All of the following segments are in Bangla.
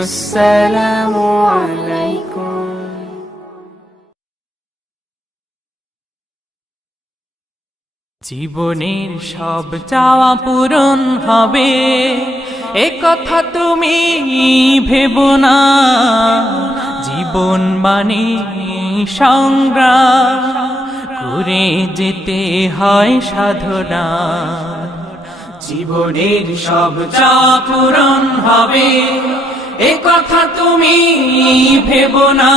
আসসালামু আলাইকুম। জীবনের সব চাওয়া পূরণ হবে, এ কথা তুমি ভেবো না। জীবন মানে সংগ্রাম করে যেতে হয় সাধনা। জীবনের সব চাওয়া পূরণ হবে, এ কথা তুমি ভেবো না।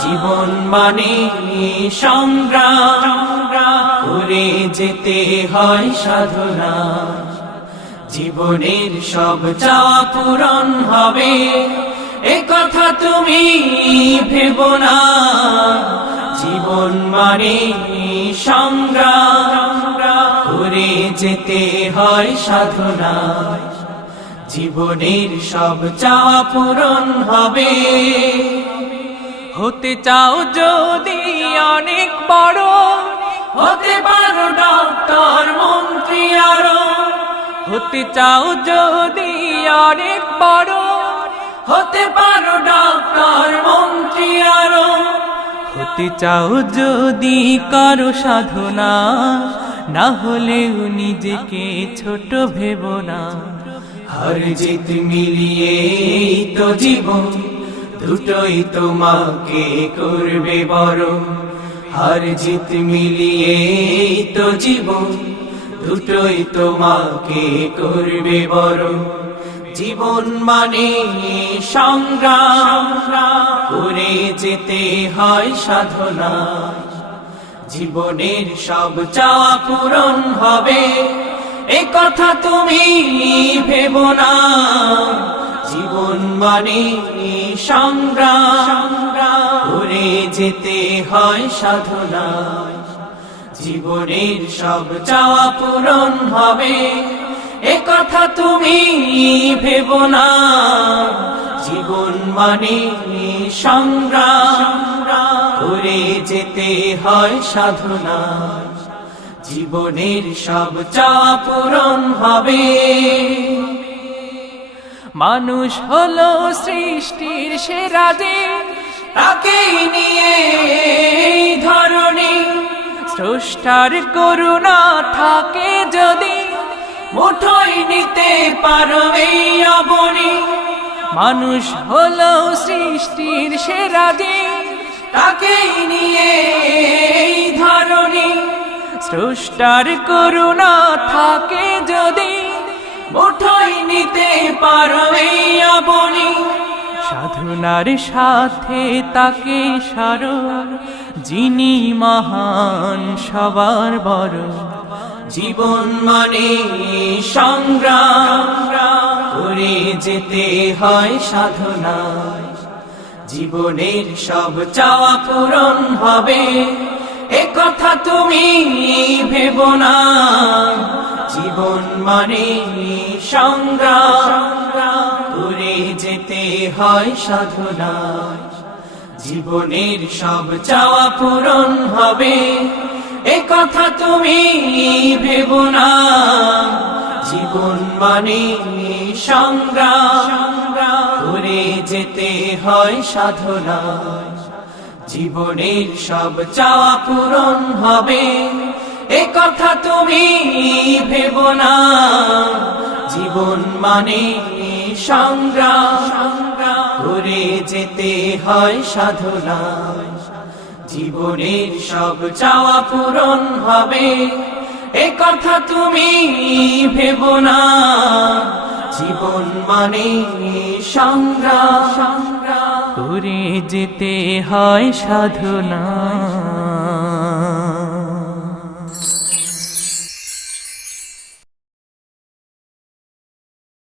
জীবন মানে সংগ্রাম করে যেতে হয় সাধনা। জীবনের সব চাওয়া পূরণ হবে, এ কথা তুমি ভেবো না। জীবন মানে সংগ্রাম করে যেতে হয় সাধনা। জীবনের সব চাওয়া পূরণ হবে। হতে চাও যদি অনেক বড়, হতে পারো ডক্টর মন্ত্রী আরো। হতে চাও যদি অনেক বড়, হতে পারো ডক্টর মন্ত্রী আরো। হতে চাও যদি করো সাধনা, না হলেও নিজেকে ছোট ভেবো না। হার জিত মিলিয়ে তো জীবন, দুটোই তোমাকে করবে বড়। হার জিত মিলিয়ে তো জীবন, দুটোই তোমাকে করবে বড়। জীবন মানে সংগ্রাম করে যেতে হয় সাধনা। জীবনের সব চাওয়া পূরণ হবে, এ কথা তুমি ভেবো না। জীবন মানে সংগ্রাম করে যেতে হয় সাধনা। জীবনের সব চাওয়া পূরণ হবে, এ কথা তুমি ভেবো না। জীবন মানে সংগ্রাম করে যেতে হয় সাধনা। জীবনের সব চাওয়া পূরণ হবে। মানুষ হলো সৃষ্টির সেরা যে, তাকেই নিয়ে ধরণী। স্রষ্টার করুণা থাকে যদি, মুঠোয় নিতে পারো এই অবনী। মানুষ হলো সৃষ্টির সেরা যে, তাকেই নিয়ে ধরণী। স্রষ্টার করুণা থাকে যদি, মুঠোয় নিতে পারো এই অবনী। সাধনার সাথে তাকে সারো, যিনি মহান সবার বড়। জীবন মানে সংগ্রাম করে যেতে হয় সাধনা। জীবনের সব চাওয়া পূরণ হবে, এ কথা তুমি ভেবো না। জীবন মানে সংগ্রাম করে যেতে হয় সাধনা। জীবনের সব চাওয়া পূরণ হবে, এ কথা তুমি ভেবো না। জীবন মানে সংগ্রাম করে যেতে হয় সাধনা। জীবনের সব চাওয়া পূরণ হবে, এ কথা তুমি ভেবো না। জীবন মানে সংগ্রাম করে যেতে হয় সাধনা। জীবনের সব চাওয়া পূরণ হবে, এ কথা তুমি ভেবো না। জীবন মানে সংগ্রাম করে যেতে হয় সাধনা।